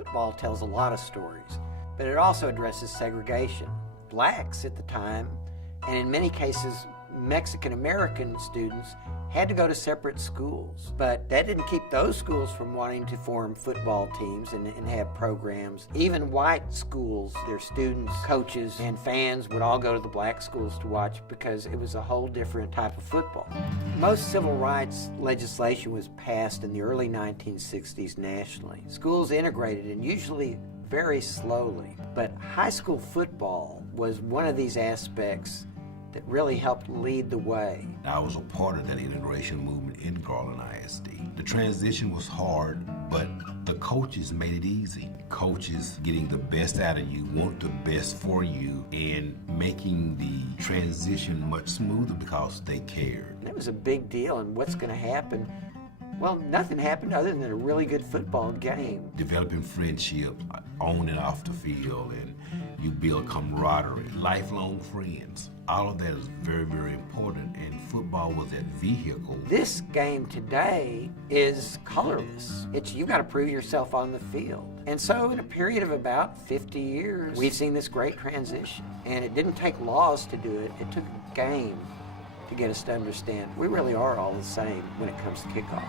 Football tells a lot of stories, but it also addresses segregation. Blacks at the time, and in many cases Mexican-American students, had to go to separate schools. But that didn't keep those schools from wanting to form football teams and have programs. Even white schools, their students, coaches, and fans would all go to the black schools to watch because it was a whole different type of football. Most civil rights legislation was passed in the early 1960s nationally. Schools integrated, and usually very slowly. But high school football was one of these aspects that really helped lead the way. I was a part of that integration movement in Garland ISD. The transition was hard, but the coaches made it easy. Coaches getting the best out of you, want the best for you, and making the transition much smoother because they cared. And it was a big deal, and what's going to happen? Well, nothing happened other than a really good football game. Developing friendships on and off the field, and you build camaraderie, lifelong friends. All of that is very, very important, and football was that vehicle. This game today is colorless. You've got to prove yourself on the field. And so in a period of about 50 years, we've seen this great transition. And it didn't take laws to do it. It took a game to get us to understand we really are all the same when it comes to kickoff.